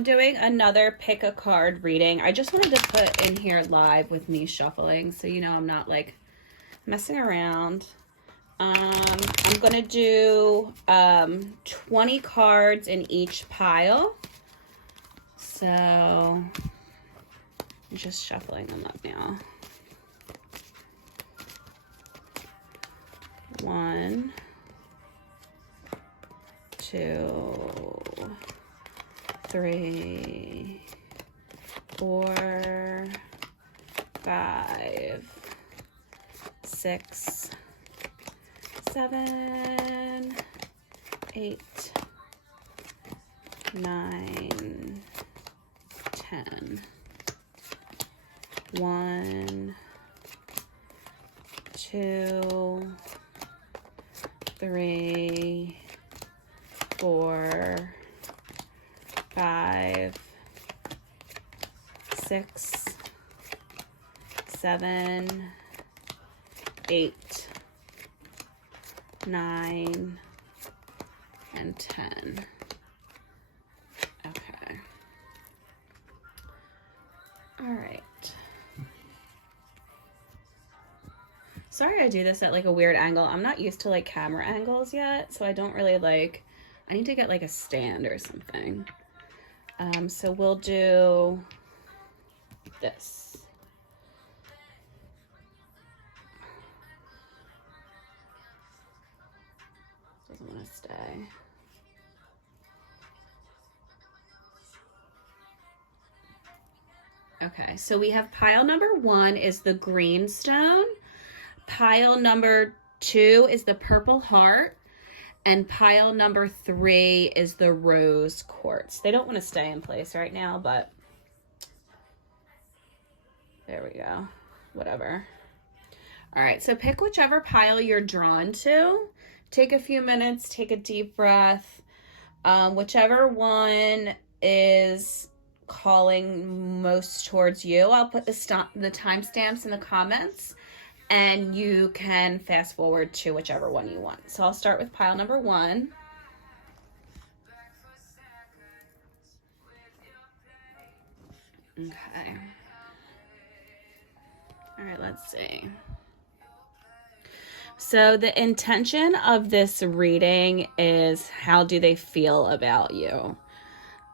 I'm doing another pick a card reading. I just wanted to put in here live with me shuffling, so you know I'm not like messing around. I'm gonna do 20 cards in each pile. So I'm just shuffling them up now. 1, 2, 3, 4, 5, 6, 7, 8, 9, 10. 1, 2, 3, 4, 5, 6, 7, 8, 9, and 10. Okay. All right. Sorry I do this at like a weird angle. I'm not used to like camera angles yet, so I don't really like, I need to get like a stand or something. So we'll do this. Doesn't want to stay. Okay, so we have pile number 1 is the green stone. Pile number 2 is the purple heart. And pile number 3 is the rose quartz. They don't want to stay in place right now, but there we go. Whatever. All right, so pick whichever pile you're drawn to. Take a few minutes, take a deep breath. Whichever one is calling most towards you, I'll put the timestamps in the comments, and you can fast forward to whichever one you want. So I'll start with pile number 1. Okay. All right, let's see. So the intention of this reading is, how do they feel about you?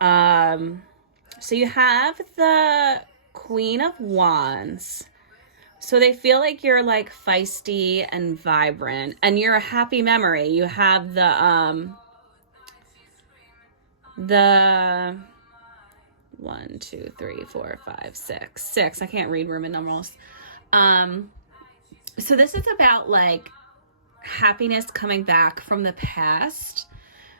So you have the Queen of Wands. So they feel like you're like feisty and vibrant, and you're a happy memory. You have the 1, 2, 3, 4, 5, 6. 6. I can't read Roman numerals. So this is about like happiness coming back from the past.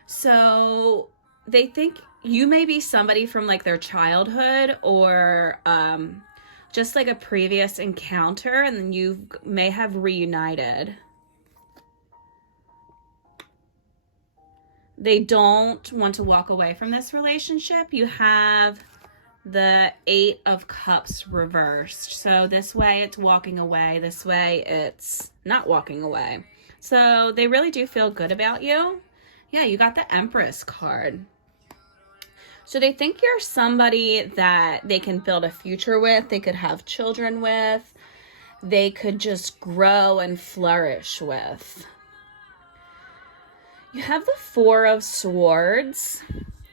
So they think you may be somebody from like their childhood, or just like a previous encounter, and then you may have reunited. They don't want to walk away from this relationship. You have the 8 of Cups reversed. So this way it's walking away. This way it's not walking away. So they really do feel good about you. Yeah, you got the Empress card. So they think you're somebody that they can build a future with. They could have children with. They could just grow and flourish with. You have the 4 of Swords.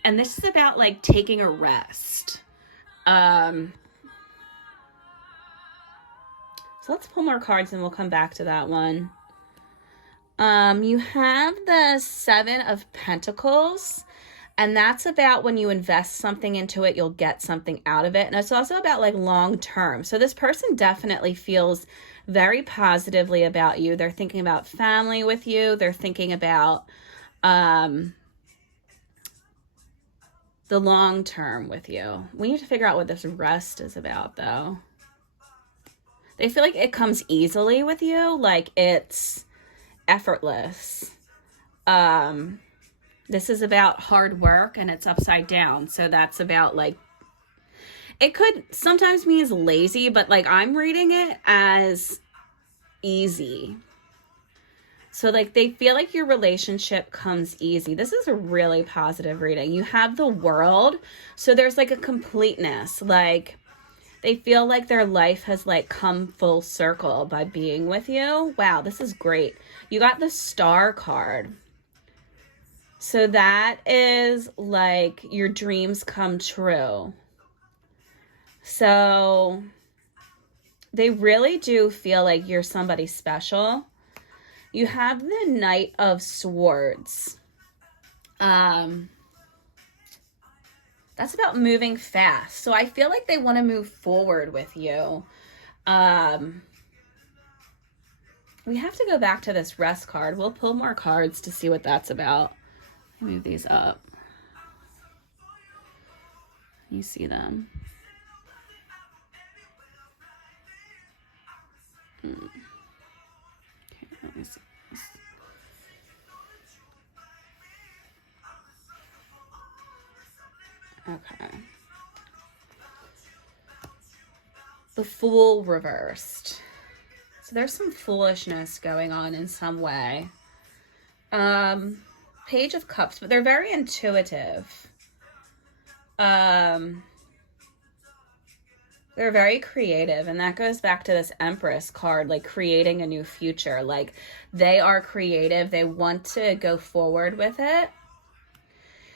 And this is about like taking a rest. So let's pull more cards and we'll come back to that one. You have the 7 of Pentacles. And that's about when you invest something into it, you'll get something out of it. And it's also about like long term. So this person definitely feels very positively about you. They're thinking about family with you. They're thinking about the long term with you. We need to figure out what this rest is about, though. They feel like it comes easily with you. Like it's effortless. This is about hard work, and it's upside down. So that's about like, it could sometimes mean lazy, but like I'm reading it as easy. So like they feel like your relationship comes easy. This is a really positive reading. You have the World. So there's like a completeness. Like they feel like their life has like come full circle by being with you. Wow, this is great. You got the Star card. So that is like your dreams come true. So they really do feel like you're somebody special. You have the Knight of Swords. That's about moving fast. So I feel like they want to move forward with you. We have to go back to this Rest card. We'll pull more cards to see what that's about. Move these up. You see them. Okay, let me see this. Okay. The Fool reversed. So there's some foolishness going on in some way. Page of Cups, but they're very intuitive. They're very creative, and that goes back to this Empress card, like creating a new future. Like they are creative. They want to go forward with it.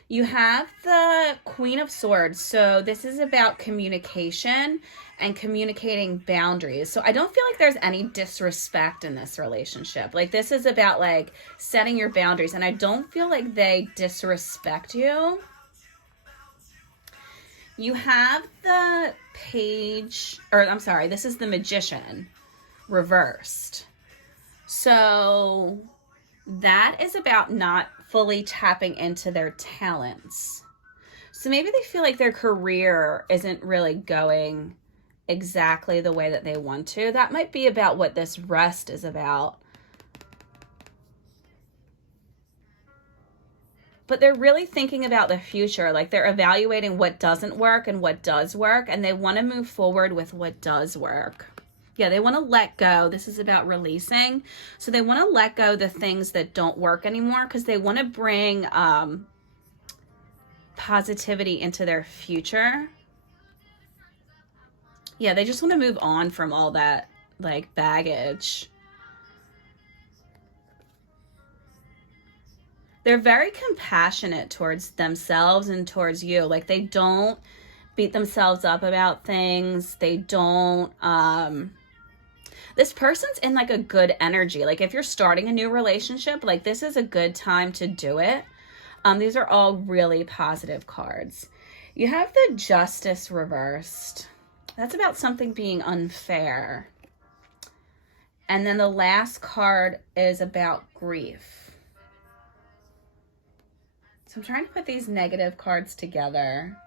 You have the Queen of Swords. So this is about communication and communicating boundaries. So I don't feel like there's any disrespect in this relationship. Like this is about like setting your boundaries, and I don't feel like they disrespect you. You have the Page, or I'm sorry, this is the Magician reversed. So that is about not fully tapping into their talents. So maybe they feel like their career isn't really going exactly the way that they want to. That might be about what this Rest is about. But they're really thinking about the future. Like they're evaluating what doesn't work and what does work, and they want to move forward with what does work. Yeah, they want to let go. This is about releasing. So they want to let go the things that don't work anymore, because they want to bring positivity into their future. Yeah, they just want to move on from all that like baggage. They're very compassionate towards themselves and towards you. Like they don't beat themselves up about things. They don't, this person's in like a good energy. Like if you're starting a new relationship, like this is a good time to do it. These are all really positive cards. You have the Justice reversed. That's about something being unfair. And then the last card is about grief. So I'm trying to put these negative cards together.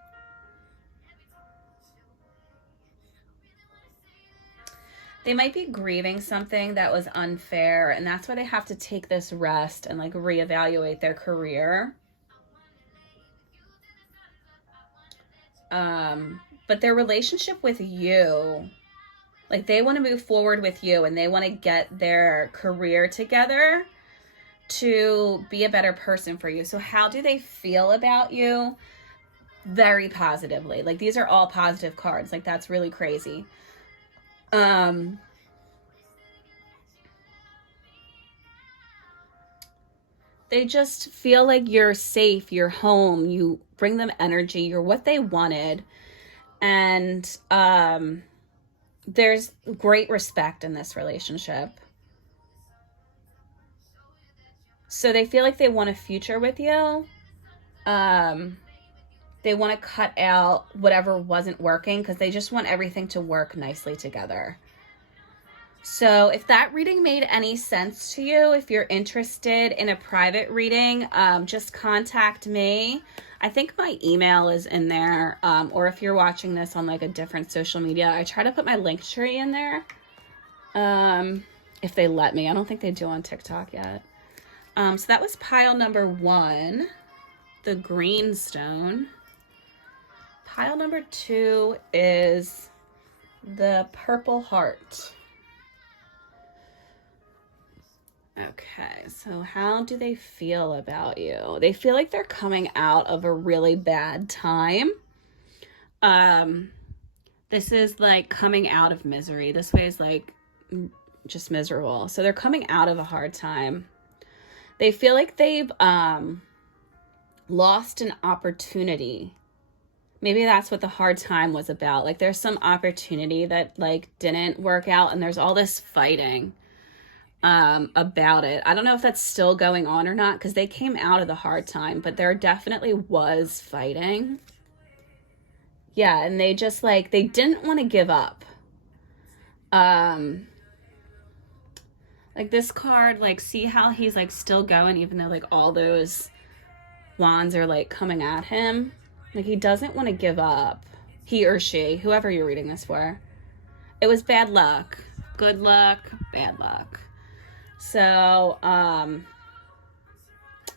They might be grieving something that was unfair, and that's why they have to take this rest and like reevaluate their career. But their relationship with you, like they want to move forward with you, and they want to get their career together to be a better person for you. So how do they feel about you? Very positively. Like these are all positive cards. Like that's really crazy. They just feel like you're safe, you're home, you bring them energy, you're what they wanted. And there's great respect in this relationship. So they feel like they want a future with you. They want to cut out whatever wasn't working, because they just want everything to work nicely together. So if that reading made any sense to you, if you're interested in a private reading, just contact me. I think my email is in there, or if you're watching this on like a different social media, I try to put my link tree in there, if they let me. I don't think they do on TikTok yet. So that was pile number 1, the green stone. Pile number 2 is the purple heart. Okay, so how do they feel about you? They feel like they're coming out of a really bad time. This is like coming out of misery. This way is like just miserable. So they're coming out of a hard time. They feel like they've lost an opportunity. Maybe that's what the hard time was about. Like there's some opportunity that like didn't work out, and there's all this fighting about it. I don't know if that's still going on or not, because they came out of the hard time, but there definitely was fighting. Yeah, and they just like, they didn't want to give up. Like this card, like see how he's like still going even though like all those wands are like coming at him. Like he doesn't want to give up. He or she, whoever you're reading this for. It was bad luck. Good luck, bad luck. So,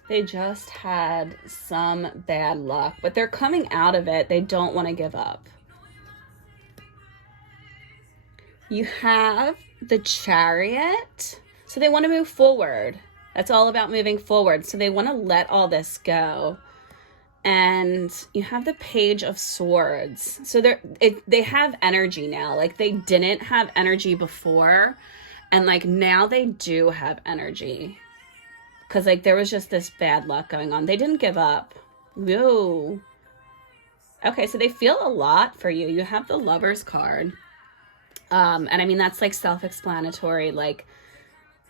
they just had some bad luck, but they're coming out of it. They don't want to give up. You have the Chariot. So they want to move forward. That's all about moving forward. So they want to let all this go. And you have the Page of Swords. So they have energy now. Like they didn't have energy before. And like now they do have energy. Because like there was just this bad luck going on. They didn't give up. No. Okay, so they feel a lot for you. You have the Lover's card. And I mean, that's like self-explanatory. Like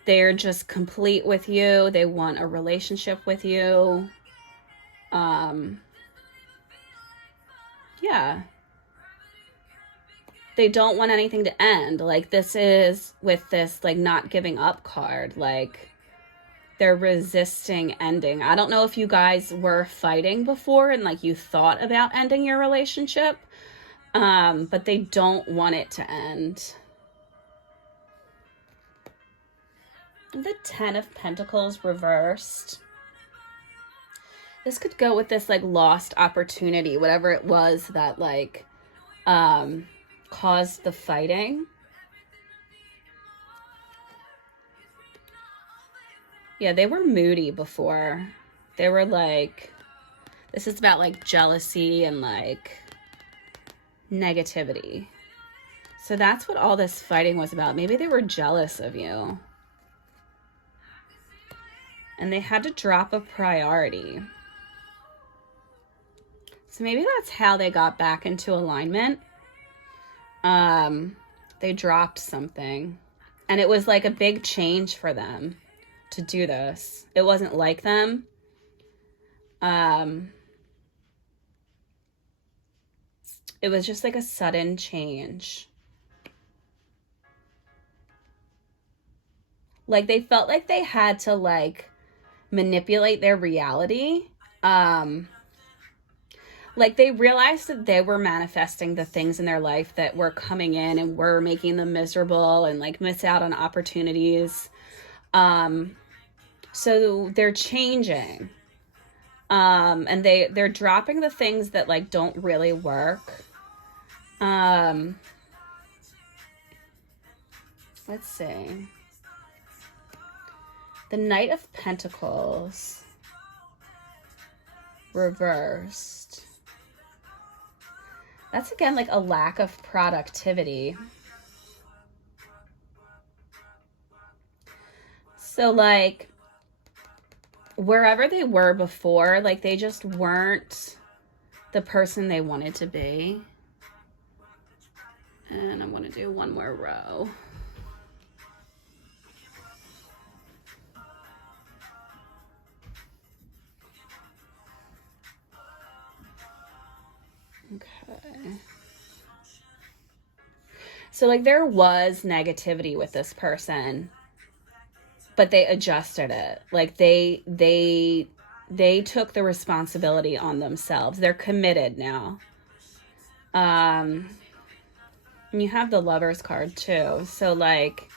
they're just complete with you. They want a relationship with you. Yeah. They don't want anything to end. Like this is with this like not giving up card. Like they're resisting ending. I don't know if you guys were fighting before and like you thought about ending your relationship. But they don't want it to end. The Ten of Pentacles reversed. This could go with this like lost opportunity, whatever it was that like caused the fighting. Yeah, they were moody before. They were like, this is about like jealousy and like negativity. So that's what all this fighting was about. Maybe they were jealous of you. And they had to drop a priority. So maybe that's how they got back into alignment. They dropped something. And it was like a big change for them to do this. It wasn't like them. It was just like a sudden change. Like they felt like they had to like manipulate their reality. Like they realized that they were manifesting the things in their life that were coming in and were making them miserable and like miss out on opportunities. So they're changing. And they're dropping the things that like don't really work. Let's see. The Knight of Pentacles reversed. That's again like a lack of productivity. So like wherever they were before, like they just weren't the person they wanted to be. And I'm going to do one more row. Okay. So like there was negativity with this person, but they adjusted it. Like they took the responsibility on themselves. They're committed now. And you have the Lover's card too. So like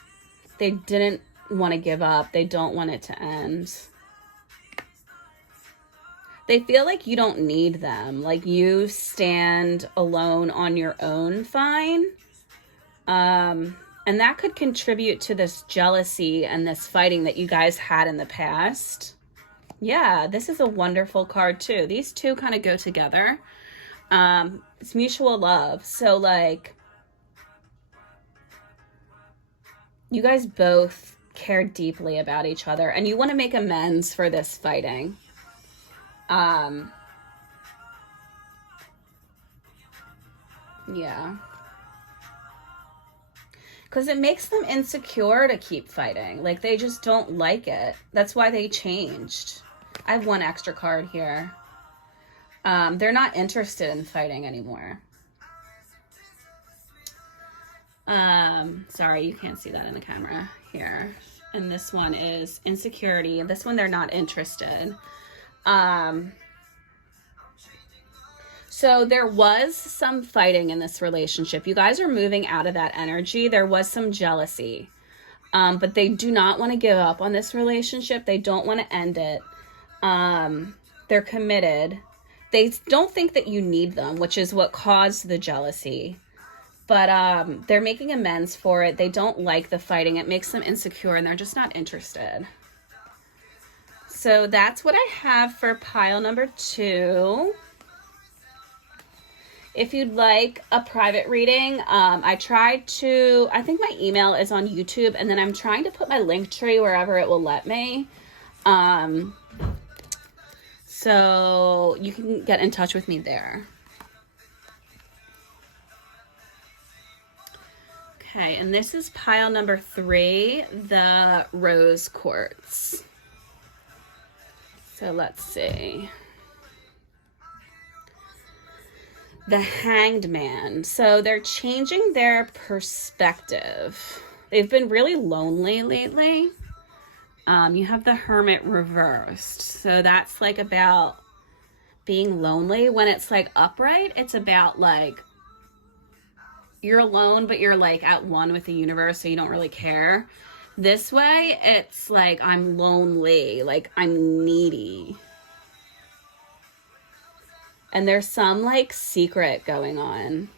they didn't want to give up. They don't want it to end. They feel like you don't need them. Like you stand alone on your own fine. And that could contribute to this jealousy and this fighting that you guys had in the past. Yeah, this is a wonderful card too. These two kind of go together. It's mutual love. So like, you guys both care deeply about each other and you want to make amends for this fighting. Yeah. Because it makes them insecure to keep fighting. Like, they just don't like it. That's why they changed. I have one extra card here. They're not interested in fighting anymore. Sorry, you can't see that in the camera here. And this one is insecurity. This one, they're not interested. So there was some fighting in this relationship. You guys are moving out of that energy. There was some jealousy. But they do not want to give up on this relationship. They don't want to end it. They're committed. They don't think that you need them, which is what caused the jealousy. But they're making amends for it. They don't like the fighting. It makes them insecure and they're just not interested. So that's what I have for pile number 2. If you'd like a private reading, I think my email is on YouTube, and then I'm trying to put my link tree wherever it will let me. So you can get in touch with me there. Okay, and this is pile number 3, the rose quartz. So let's see. The Hanged Man. So they're changing their perspective. They've been really lonely lately. You have the Hermit reversed. So that's like about being lonely. When it's like upright, it's about like you're alone, but you're like at one with the universe, so you don't really care. This way, it's like I'm lonely, like I'm needy. And there's some like secret going on.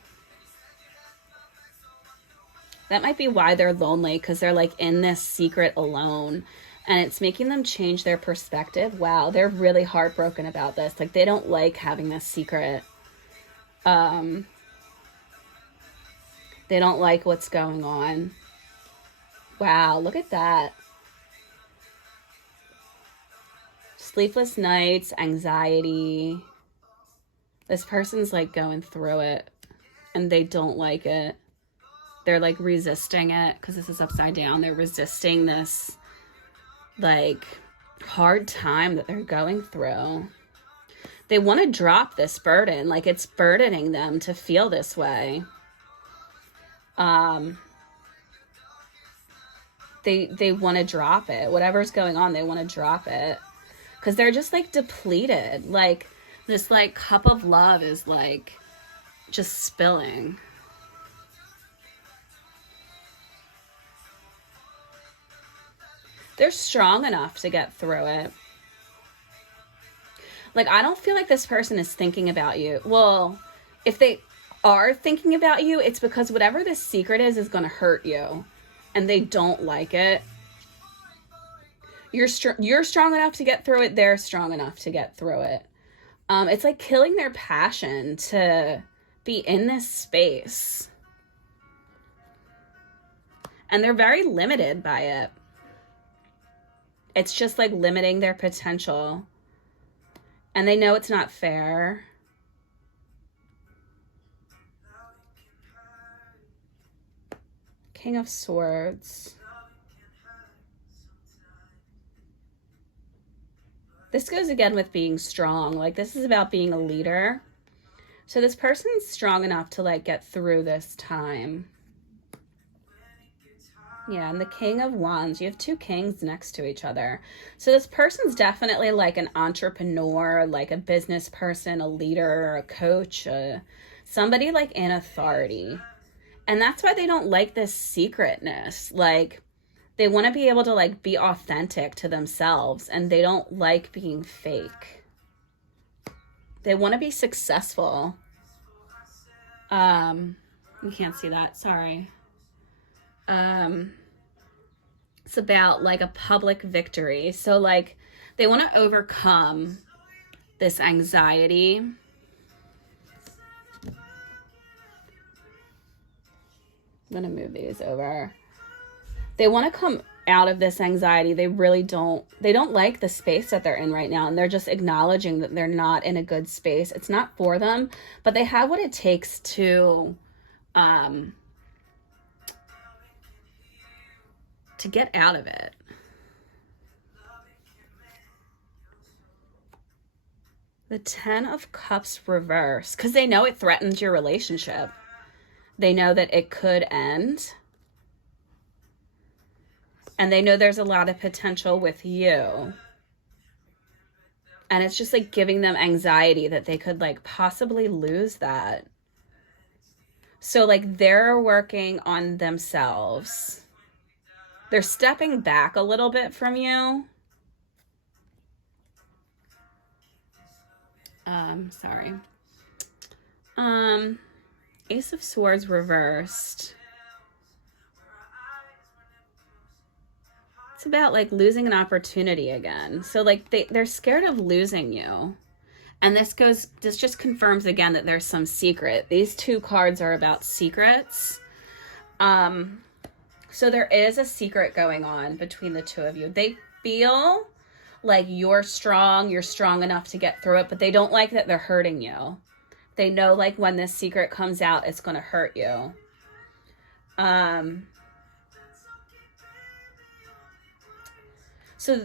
That might be why they're lonely, because they're like in this secret alone. And it's making them change their perspective. Wow, they're really heartbroken about this. Like, they don't like having this secret. They don't like what's going on. Wow, look at that. Sleepless nights, anxiety. This person's like going through it and they don't like it. They're like resisting it because this is upside down. They're resisting this like hard time that they're going through. They want to drop this burden. Like, it's burdening them to feel this way. They want to drop it. Whatever's going on, they want to drop it because they're just like depleted. Like, this like cup of love is like just spilling. They're strong enough to get through it. Like, I don't feel like this person is thinking about you. Well, if they are thinking about you, it's because whatever this secret is going to hurt you. And they don't like it. You're strong enough to get through it. They're strong enough to get through it. It's like killing their passion to be in this space. And they're very limited by it. It's just like limiting their potential. And they know it's not fair. King of Swords. This goes again with being strong. Like, this is about being a leader. So this person's strong enough to like get through this time. Yeah, and the King of Wands. You have 2 kings next to each other. So this person's definitely like an entrepreneur, like a business person, a leader, a coach, somebody like in authority. And that's why they don't like this secretness. Like, they want to be able to like be authentic to themselves, and they don't like being fake. They want to be successful. You can't see that, sorry. It's about like a public victory. So like they want to overcome this anxiety. I'm going to move these over. They want to come out of this anxiety. They don't like the space that they're in right now. And they're just acknowledging that they're not in a good space. It's not for them, but they have what it takes to get out of it. The 10 of Cups reverse, because they know it threatens your relationship. They know that it could end. And they know there's a lot of potential with you. And it's just like giving them anxiety that they could like possibly lose that. So like they're working on themselves. They're stepping back a little bit from you. Sorry. Ace of Swords reversed. It's about like losing an opportunity again. So like they're scared of losing you. And this just confirms again that there's some secret. These two cards are about secrets. So there is a secret going on between the two of you. They feel like you're strong enough to get through it, but they don't like that they're hurting you. They know like when this secret comes out, it's going to hurt you. So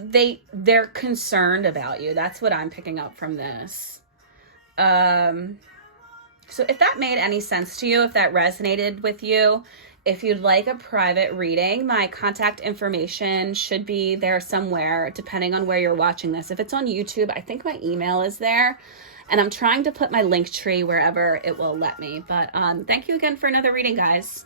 they're concerned about you. That's what I'm picking up from this. So if that made any sense to you, if that resonated with you, if you'd like a private reading, my contact information should be there somewhere, depending on where you're watching this. If it's on YouTube, I think my email is there. And I'm trying to put my link tree wherever it will let me. But thank you again for another reading, guys.